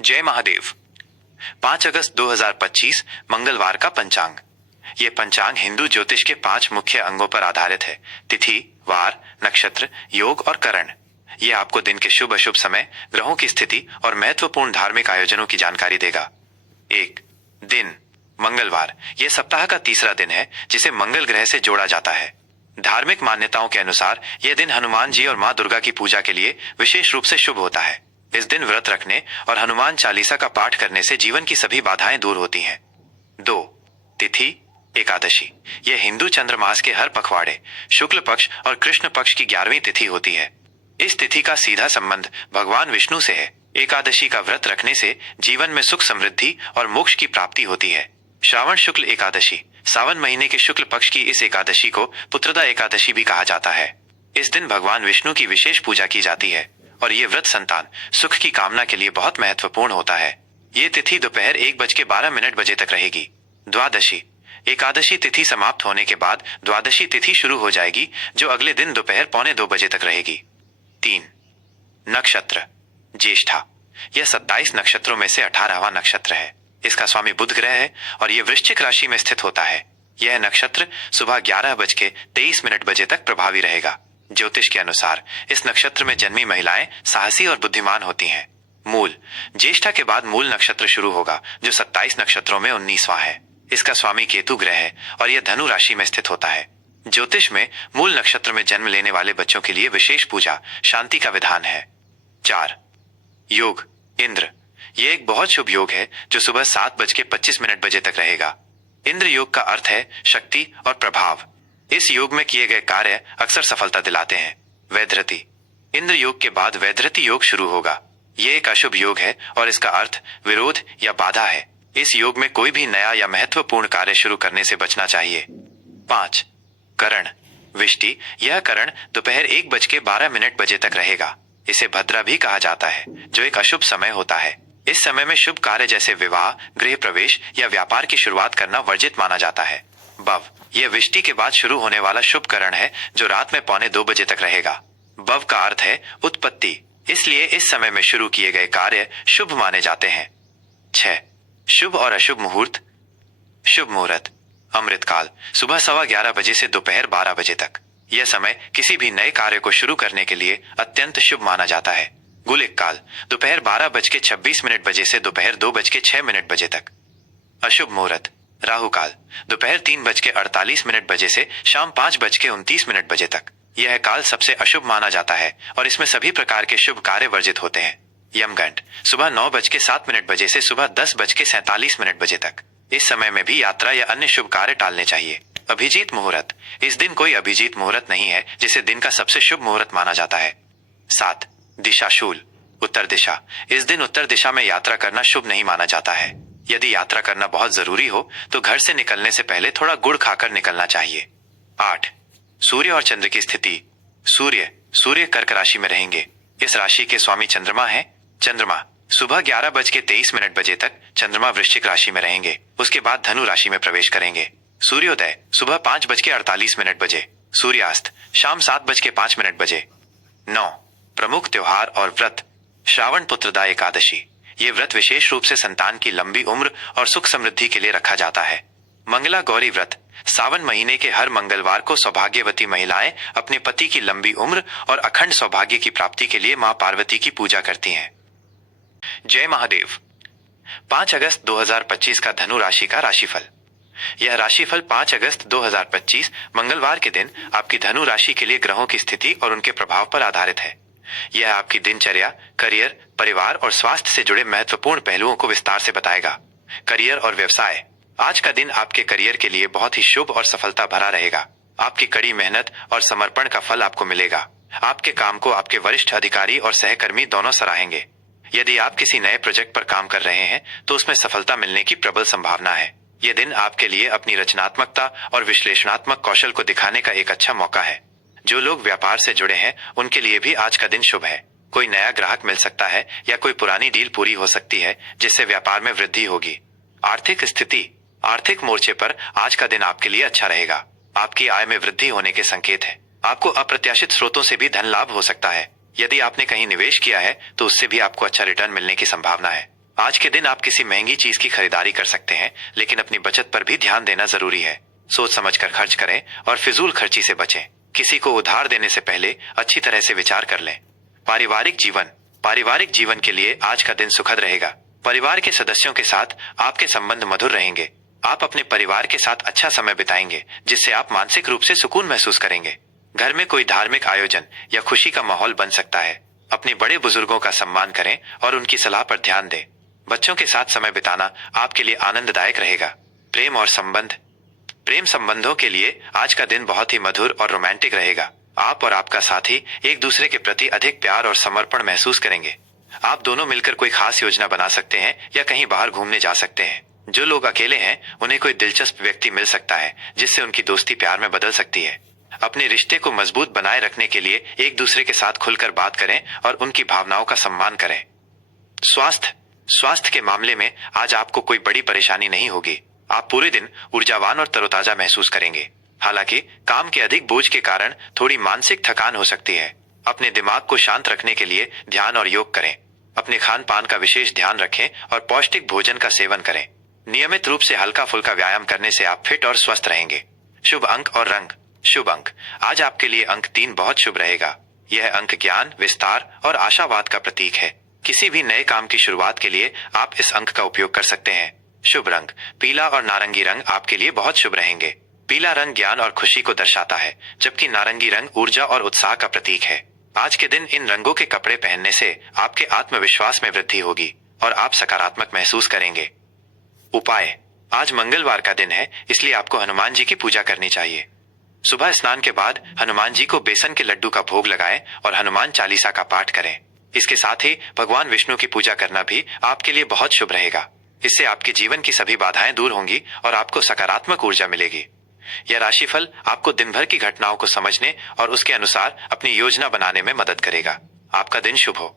जय महादेव। 5 अगस्त 2025 मंगलवार का पंचांग। ये पंचांग हिंदू ज्योतिष के 5 मुख्य अंगों पर आधारित है। तिथि, वार, नक्षत्र, योग और करण। ये आपको दिन के शुभ अशुभ समय, ग्रहों की स्थिति और महत्वपूर्ण धार्मिक आयोजनों की जानकारी देगा। 1 दिन मंगलवार। यह सप्ताह का तीसरा दिन है जिसे मंगल ग्रह से जोड़ा जाता है। धार्मिक मान्यताओं के अनुसार यह दिन हनुमान जी और मां दुर्गा की पूजा के लिए विशेष रूप से शुभ होता है। इस दिन व्रत रखने और हनुमान चालीसा का पाठ करने से जीवन की सभी बाधाएं दूर होती हैं। 2 तिथि एकादशी। यह हिंदू चंद्रमास के हर पखवाड़े, शुक्ल पक्ष और कृष्ण पक्ष की 11वीं तिथि होती है। इस तिथि का सीधा संबंध भगवान विष्णु से है। एकादशी का व्रत रखने से जीवन में सुख समृद्धि और मोक्ष की प्राप्ति होती है। श्रावण शुक्ल एकादशी। सावन महीने के शुक्ल पक्ष की इस एकादशी को पुत्रदा एकादशी भी कहा जाता है। इस दिन भगवान विष्णु की विशेष पूजा की जाती है और ये व्रत संतान सुख की कामना के लिए बहुत महत्वपूर्ण होता है। ये तिथि दोपहर 1:12 तक रहेगी। द्वादशी एकादशी तिथि समाप्त होने के बाद द्वादशी तिथि शुरू हो जाएगी, जो अगले दिन दोपहर 1:45 तक रहेगी। 3 नक्षत्र ज्येष्ठा। यह 27 नक्षत्रों में से 18वां नक्षत्र है। इसका स्वामी बुध ग्रह है और यह वृश्चिक राशि में स्थित होता है। यह नक्षत्र सुबह 11:23 तक प्रभावी रहेगा। ज्योतिष के अनुसार इस नक्षत्र में जन्मी महिलाएं साहसी और बुद्धिमान होती हैं। मूल ज्येष्ठा के बाद मूल नक्षत्र शुरू होगा, जो 27 नक्षत्रों में 19वां है। इसका स्वामी केतु ग्रह है और यह धनु राशि में स्थित होता है। ज्योतिष में मूल नक्षत्र में जन्म लेने वाले बच्चों के लिए विशेष पूजा, शांति का विधान है। 4 योग इंद्र। यह एक बहुत शुभ योग है जो सुबह 7:25 तक रहेगा। इंद्र योग का अर्थ है शक्ति और प्रभाव। इस योग में किए गए कार्य अक्सर सफलता दिलाते हैं। वैधृति। इंद्र योग के बाद वैधृति योग शुरू होगा। यह एक अशुभ योग है और इसका अर्थ विरोध या बाधा है। इस योग में कोई भी नया या महत्वपूर्ण कार्य शुरू करने से बचना चाहिए। 5 करण विष्टि। यह करण दोपहर 1:12 तक रहेगा। इसे भद्रा भी कहा जाता है, जो एक अशुभ समय होता है। इस समय में शुभ कार्य जैसे विवाह, गृह प्रवेश या व्यापार की शुरुआत करना वर्जित माना जाता है। बव यह विष्टि के बाद शुरू होने वाला शुभ करण है, जो रात में 1:45 तक रहेगा। बव का अर्थ है उत्पत्ति, इसलिए इस समय में शुरू किए गए कार्य शुभ माने जाते हैं। 6 शुभ और अशुभ मुहूर्त। शुभ मुहूर्त अमृतकाल सुबह 11:15 से दोपहर 12 तक। यह समय किसी भी नए कार्य को शुरू करने के लिए अत्यंत शुभ माना जाता है। गुलिक काल दोपहर 12:26 से दोपहर 2:06 तक। अशुभ मुहूर्त राहु काल दोपहर 3:48 से शाम 5:29 तक। यह काल सबसे अशुभ माना जाता है और इसमें सभी प्रकार के शुभ कार्य वर्जित होते हैं। यमगंड सुबह 9:07 से सुबह 10:47 तक। इस समय में भी यात्रा या अन्य शुभ कार्य टालने चाहिए। अभिजीत मुहूर्त। इस दिन कोई अभिजीत मुहूर्त नहीं है, जिसे दिन का सबसे शुभ मुहूर्त माना जाता है। 7 दिशाशूल उत्तर दिशा। इस दिन उत्तर दिशा में यात्रा करना शुभ नहीं माना जाता है। यदि यात्रा करना बहुत जरूरी हो तो घर से निकलने से पहले थोड़ा गुड़ खाकर निकलना चाहिए। 8 सूर्य और चंद्र की स्थिति। सूर्य कर्क राशि में रहेंगे। इस राशि के स्वामी चंद्रमा है। चंद्रमा सुबह 11:23 तक चंद्रमा वृश्चिक राशि में रहेंगे। उसके बाद धनु राशि में प्रवेश करेंगे। सूर्योदय सुबह 5:48। सूर्यास्त शाम 7:05। 9 प्रमुख त्योहार और व्रत। श्रावण पुत्रदा एकादशी। ये व्रत विशेष रूप से संतान की लंबी उम्र और सुख समृद्धि के लिए रखा जाता है। मंगला गौरी व्रत। सावन महीने के हर मंगलवार को सौभाग्यवती महिलाएं अपने पति की लंबी उम्र और अखंड सौभाग्य की प्राप्ति के लिए मां पार्वती की पूजा करती हैं। जय महादेव। 5 अगस्त 2025 का धनु राशि का राशिफल। यह राशिफल 5 अगस्त 2025 मंगलवार के दिन आपकी धनु राशि के लिए ग्रहों की स्थिति और उनके प्रभाव पर आधारित है। यह आपकी दिनचर्या, करियर, परिवार और स्वास्थ्य से जुड़े महत्वपूर्ण पहलुओं को विस्तार से बताएगा। करियर और व्यवसाय। आज का दिन आपके करियर के लिए बहुत ही शुभ और सफलता भरा रहेगा। आपकी कड़ी मेहनत और समर्पण का फल आपको मिलेगा। आपके काम को आपके वरिष्ठ अधिकारी और सहकर्मी दोनों सराहेंगे। यदि आप किसी नए प्रोजेक्ट पर काम कर रहे हैं तो उसमें सफलता मिलने की प्रबल संभावना है। यह दिन आपके लिए अपनी रचनात्मकता और विश्लेषणात्मक कौशल को दिखाने का एक अच्छा मौका है। जो लोग व्यापार से जुड़े हैं उनके लिए भी आज का दिन शुभ है। कोई नया ग्राहक मिल सकता है या कोई पुरानी डील पूरी हो सकती है, जिससे व्यापार में वृद्धि होगी। आर्थिक स्थिति। आर्थिक मोर्चे पर आज का दिन आपके लिए अच्छा रहेगा। आपकी आय में वृद्धि होने के संकेत है। आपको अप्रत्याशित स्रोतों से भी धन लाभ हो सकता है। यदि आपने कहीं निवेश किया है तो उससे भी आपको अच्छा रिटर्न मिलने की संभावना है। आज के दिन आप किसी महंगी चीज की खरीदारी कर सकते हैं, लेकिन अपनी बचत पर भी ध्यान देना जरूरी है। सोच समझकर खर्च करें और फिजूल खर्ची से बचें। किसी को उधार देने से पहले अच्छी तरह से विचार कर लें। पारिवारिक जीवन के लिए आज का दिन सुखद रहेगा। परिवार के सदस्यों के साथ आपके संबंध मधुर रहेंगे। आप अपने परिवार के साथ अच्छा समय बिताएंगे, जिससे आप मानसिक रूप से सुकून महसूस करेंगे। घर में कोई धार्मिक आयोजन या खुशी का माहौल बन सकता है। अपने बड़े बुजुर्गों का सम्मान करें और उनकी सलाह पर ध्यान दें। बच्चों के साथ समय बिताना आपके लिए आनंददायक रहेगा। प्रेम संबंधों के लिए आज का दिन बहुत ही मधुर और रोमांटिक रहेगा। आप और आपका साथी एक दूसरे के प्रति अधिक प्यार और समर्पण महसूस करेंगे। आप दोनों मिलकर कोई खास योजना बना सकते हैं या कहीं बाहर घूमने जा सकते हैं। जो लोग अकेले हैं, उन्हें कोई दिलचस्प व्यक्ति मिल सकता है, जिससे उनकी दोस्ती प्यार में बदल सकती है। अपने रिश्ते को मजबूत बनाए रखने के लिए एक दूसरे के साथ खुलकर बात करें और उनकी भावनाओं का सम्मान करें। स्वास्थ्य के मामले में आज आपको कोई बड़ी परेशानी नहीं होगी। आप पूरे दिन ऊर्जावान और तरोताजा महसूस करेंगे। हालांकि काम के अधिक बोझ के कारण थोड़ी मानसिक थकान हो सकती है। अपने दिमाग को शांत रखने के लिए ध्यान और योग करें। अपने खान पान का विशेष ध्यान रखें और पौष्टिक भोजन का सेवन करें। नियमित रूप से हल्का फुल्का व्यायाम करने से आप फिट और स्वस्थ रहेंगे। शुभ अंक और रंग। शुभ अंक। आज आपके लिए अंक 3 बहुत शुभ रहेगा। यह अंक ज्ञान, विस्तार और आशावाद का प्रतीक है। किसी भी नए काम की शुरुआत के लिए आप इस अंक का उपयोग कर सकते हैं। शुभ रंग। पीला और नारंगी रंग आपके लिए बहुत शुभ रहेंगे। पीला रंग ज्ञान और खुशी को दर्शाता है, जबकि नारंगी रंग ऊर्जा और उत्साह का प्रतीक है। आज के दिन इन रंगों के कपड़े पहनने से आपके आत्मविश्वास में वृद्धि होगी और आप सकारात्मक महसूस करेंगे। उपाय। आज मंगलवार का दिन है, इसलिए आपको हनुमान जी की पूजा करनी चाहिए। सुबह स्नान के बाद हनुमान जी को बेसन के लड्डू का भोग लगाएं और हनुमान चालीसा का पाठ करें। इसके साथ ही भगवान विष्णु की पूजा करना भी आपके लिए बहुत शुभ रहेगा। इससे आपके जीवन की सभी बाधाएं दूर होंगी और आपको सकारात्मक ऊर्जा मिलेगी। यह राशिफल आपको दिन भर की घटनाओं को समझने और उसके अनुसार अपनी योजना बनाने में मदद करेगा। आपका दिन शुभ हो।